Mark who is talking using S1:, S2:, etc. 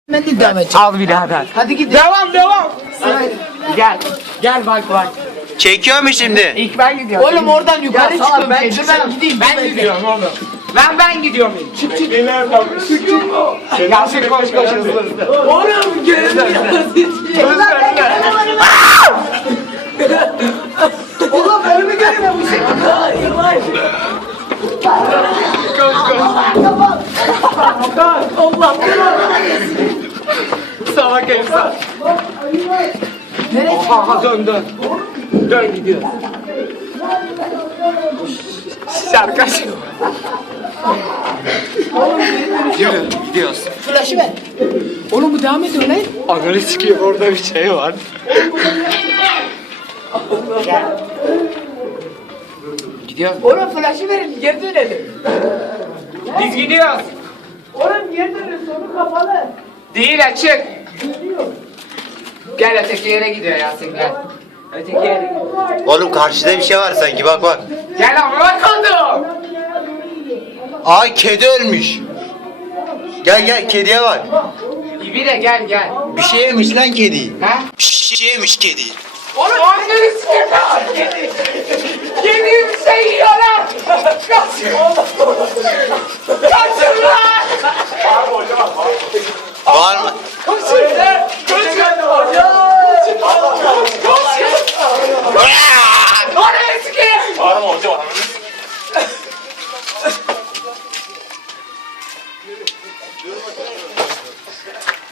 S1: Ben de devam edeceğim.
S2: Al birader.
S1: Hadi gidelim.
S2: Devam. Gel. Gel bak.
S3: Çekiyor mu şimdi?
S2: İlk ben gidiyorum.
S1: Oğlum oradan yukarı çıkıyorum.
S2: Ben
S1: Dur ben gideyim.
S2: Ben gidiyorum oğlum. Ben gidiyorum ilk. Çık. Yasin koş hızlı.
S1: Oğlum görünmüyor. Oğlum önümü görmüyor musun? Yavaş. Allah.
S2: Salak insan.
S1: Nereye
S2: Aha dön. Dön gidiyor. Şarkı Yürü gidiyoruz.
S1: Flaşı ver. Oğlum bu devam ediyor lan.
S2: Ananı sikeyim orada bir şey var. Gidiyoruz.
S1: Oğlum flaşı verin. Geri dönelim.
S2: Biz gidiyoruz.
S1: Oğlum geri dönün. Sonu kapalı.
S2: Değil açık. Gel öteki yere gidiyor Yasin gel. Öteki yere gidiyor.
S3: Oğlum karşıda bir şey var sanki bak.
S2: Gel amına koydum.
S3: Ay kedi ölmüş. Gel kediye bak.
S2: İbi de gel.
S3: Bir şey yemiş lan kedi.
S2: Ha?
S3: Bir şey yemiş kedi.
S2: Oğlum anneni sikeyim. Yedi bir şey yiyor lan. Kaç.